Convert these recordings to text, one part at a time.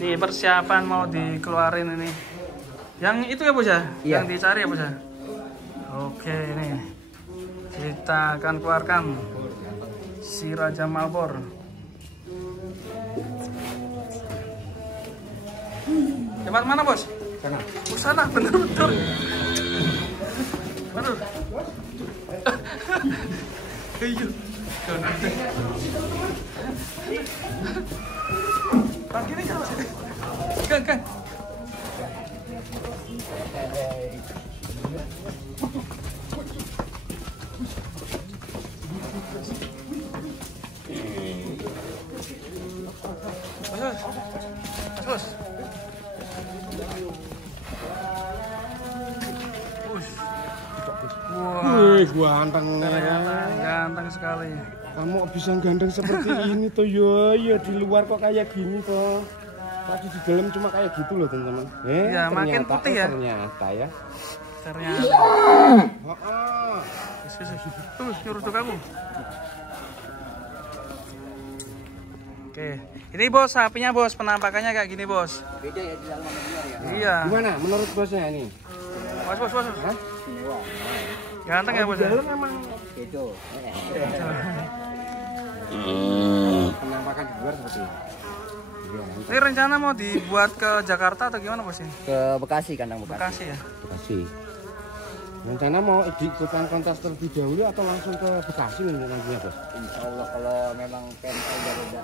Nih persiapan mau dikeluarin ini. Yang itu ya bos ya? Iya. Yang dicari ya bos ya? Oke nih. Kita akan keluarkan si Raja Malbor. Tempat mana bos? Sana. Sana bener-bener. Bener. Iya. Kang gini kan? Kang. Terus. Wih, ganteng. Ganteng sekali. Kamu bisa ganteng seperti ini toh ya di luar kok kayak gini toh. Tadi di dalam cuma kayak gitu loh teman-teman. Ya, makin putih ya. Ternyata ya. Ternyata. Terus nyuruh tuh kamu. Oke, ini bos sapinya bos, penampakannya kayak gini bos. Beda ya di dalam sama luar ya. Iya. Gimana menurut bosnya ini? Bos. Hah? Ganteng ya bos. Di dalam memang Beda. penampakan di luar seperti ini. Ini rencana mau dibuat ke Jakarta atau gimana bos ini? Ke Bekasi, kandang Bekasi. Bekasi ya. Bekasi. Rencana mau diikutkan kontes terlebih dahulu atau langsung ke Bekasi nantinya bos? Insya Allah kalau memang PMK udah reda.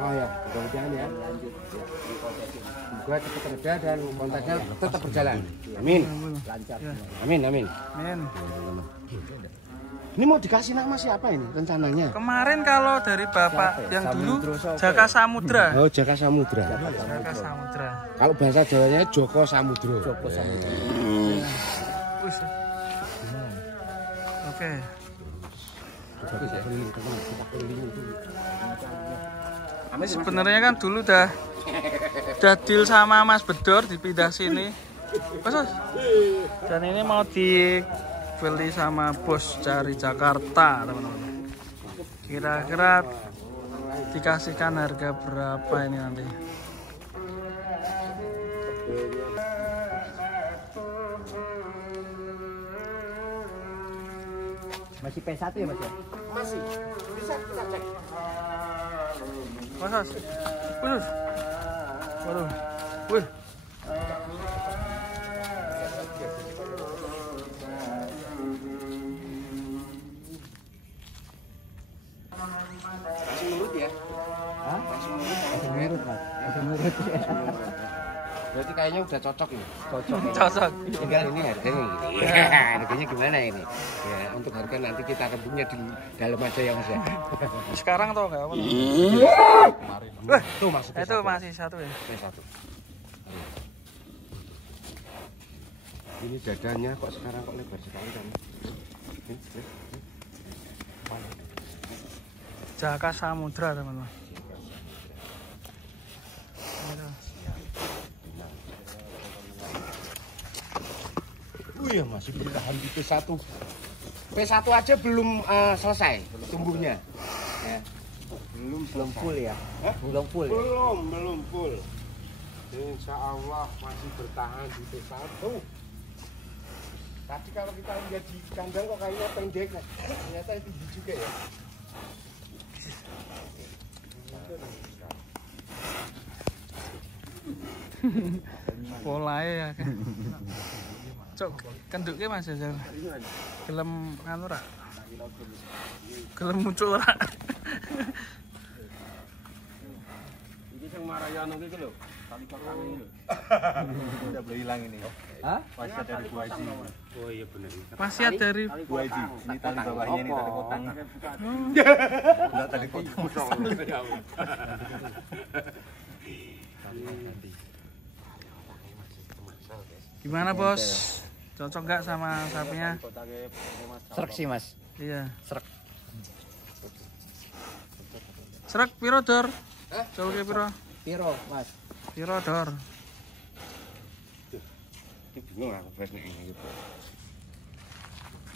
Oh ya, mudah-mudahan ya. Lanjut ya, di kontes ini. Semoga cepat reda dan kontesnya tetap berjalan. Amin. Lancar. Amin. Men. Ini mau dikasih nama siapa ini rencananya? Kemarin kalau dari bapak yang dulu Jaka Samudra. Oh, Jaka Samudra. Jaka Samudra. Kalau bahasa Jawanya Joko Samudro. Joko Samudra. Wis. Oke. Sebenarnya kan dulu udah deal sama Mas Bedor dipindah sini. Bos. Dan ini mau dibeli sama bos dari Jakarta, teman-teman. Kira-kira dikasihkan harga berapa ini nanti? Masih P1 ya mas ya? Masih. Bisa kita cek. Mas. Waduh. Wih. Masih nurut ya? Hah? Masih nurut mas. Masih nurut. Berarti kayaknya udah cocok ya? Cocok. Tinggal ini harganya gitu. Harganya gimana ini? Ya, untuk harga nanti kita rembungnya di dalam aja ya mas ya. Sekarang tau nggak apa? Kemarin. Tuh maksudnya Itu masih satu ya. satu. Ini dadanya kok sekarang kok lebar sekali kan? Jaka Samudra teman-teman. Wih, masih bertahan di P1. P1 aja belum selesai tumbuhnya. Ya. Belum full ya? Hah? Belum full ya? Belum full. Insya Allah masih bertahan di P1. Tadi kalau kita lihat di kandang kok kayaknya pendek, ternyata tinggi juga ya. Polanya ya kan. Cok, kenduknya Mas ya. Gelem anu ra? Gelem muncul ra? Ini yang Marayano itu loh, tali kakak ini loh. Udah boleh hilang ini. Hah? Wasiat dari Bu Haji. Oh iya benar. Wasiat dari Bu Haji, ini tali bawahnya ini tali potong. Enggak tali potong. gimana bos? Cocok gak sama sapinya? Serak sih mas. Iya. Serak. Serak piro dor? Colke piro? Piro mas? Piro dor? Ini bingung aku buat ini.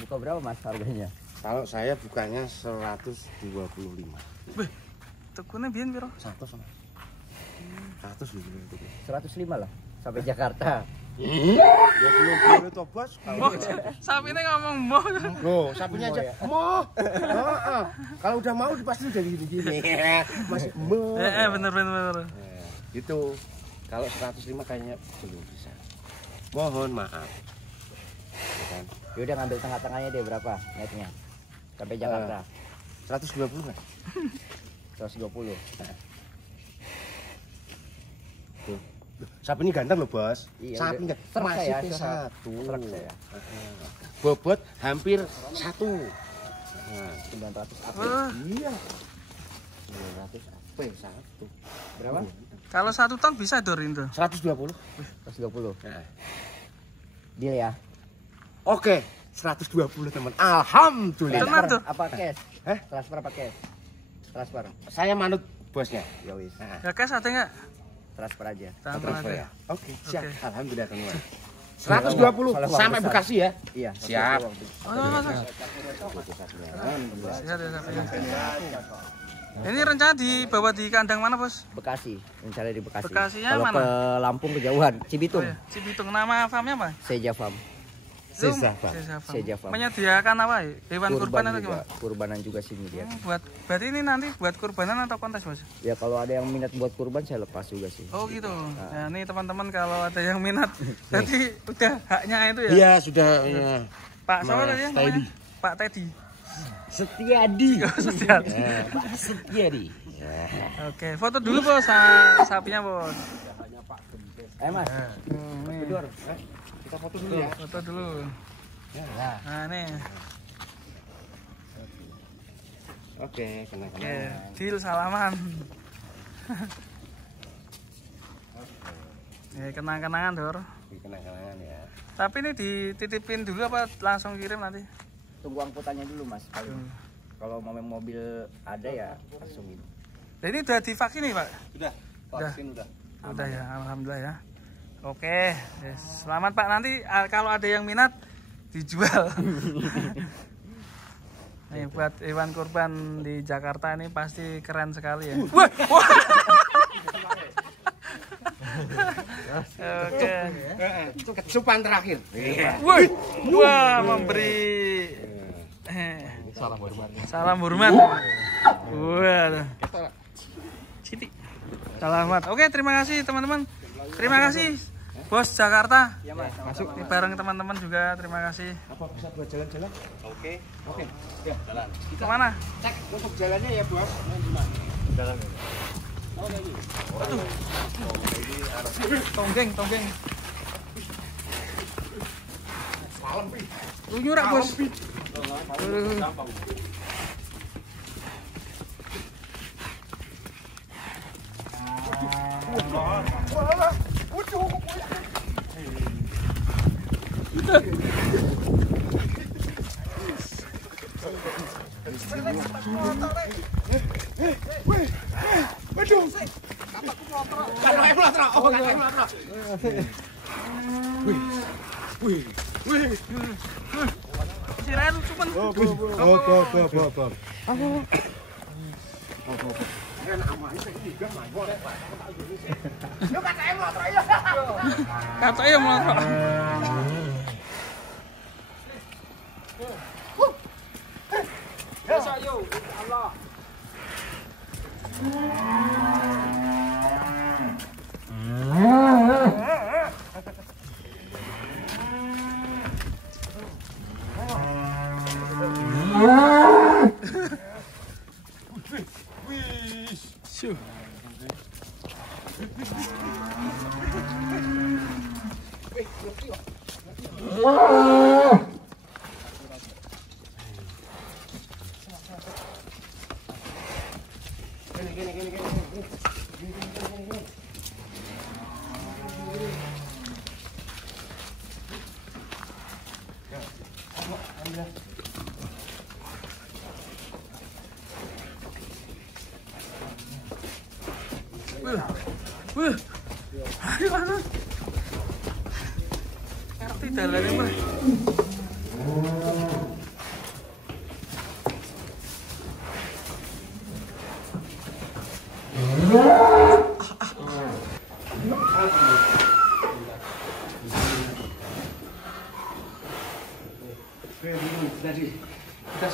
Buka berapa mas harganya? Kalau saya bukannya 125. Wih, tekune biyen piro? 100 sama. 105 lah sampai Jakarta. Ya belum boleh toh bos. Moh, sapinya ngomong moh. Loh, sapinya aja moh. Kalau udah mau pasti udah gini-gini. Masih moh. Bener. Gitu. Kalau 105 kayaknya belum bisa. Mohon maaf. Ya kan? Ya udah ngambil tengah-tengahnya deh berapa netnya sampai Jakarta? 120 kan? 120. Tuh. Sapi ini ganteng loh bos. Iya, sapi enggak masih saya, satu. Truk saya. Bobot hampir 1. 900 apa? Iya. 900 apa? 1. Berapa? Kalau 1 ton bisa Dorin tuh. 120. 120. Nah. Deal ya. Oke, 120 teman. Alhamdulillah. Teman tuh. Apa cash? Hah? Transfer apa cash? Transfer. Saya manut bosnya. Ya wis. Nah, Ya cash ada nggak? Transfer aja. transfer ya. Oke, siap. Oke. Alhamdulillah teman. 120 Soalnya sampai besar. Bekasi ya. Iya. Siap. Ini rencana dibawa di kandang mana bos? Bekasi. Rencana di Bekasi. Bekasinya Kalau mana? ke Lampung kejauhan. Oh, Cibitung. ya. Cibitung. Nama farmnya apa? Seja Farm. Sesa, Pak. Seja Farm. Menyediakan apa? Hewan kurban atau juga. gimana? Kurbanan juga sini dia. Berarti ini nanti buat kurbanan atau kontes bos? Ya kalau ada yang minat buat kurban saya lepas juga sih. Oh gitu. Ya ini teman-teman kalau ada yang minat, berarti udah haknya itu ya? Iya, sudah ya. Pak siapa tadi ya? Teddy. Pak Teddy. Setiadi. Setiadi. Pak Setiadi. Oke, foto dulu bos sapinya bos. Mas. Nih, Kita foto dulu ya. foto dulu. Nah nih, Oke, oke, kenang-kenang. deal salaman. Kenang-kenangan Dor. Kenang-kenangan ya. Tapi ini dititipin dulu apa langsung kirim nanti? Tunggu angkutannya dulu Mas. Kalau mau mobil ada ya langsung ini. Nah, ini udah divaksin nih Pak? Sudah, vaksin udah. Udah ya, alhamdulillah ya. Oke, yes. Selamat Pak. Nanti kalau ada yang minat dijual. Nih buat hewan kurban di Jakarta ini pasti keren sekali ya. Wah, wah. Oke. Kecupan terakhir. Wah, wah memberi salam hormat. Wah. Siti. Selamat. Oke, terima kasih teman-teman. Terima kasih Bos Jakarta. Ya Mas, Masuk. Ini bareng teman-teman juga, terima kasih. Apa bisa buat jalan-jalan? Oke. Oke. Ya, jalan. Kemana? Cek untuk jalannya ya, Bos. Jalan. Tonggeng. Malam, Pi. Lu nyurak bos. Gampang. Sirain lu cuman. Katanya motor. Sure. Wih, ayo mana? Ngerti dalannya mah. Oke, tadi kita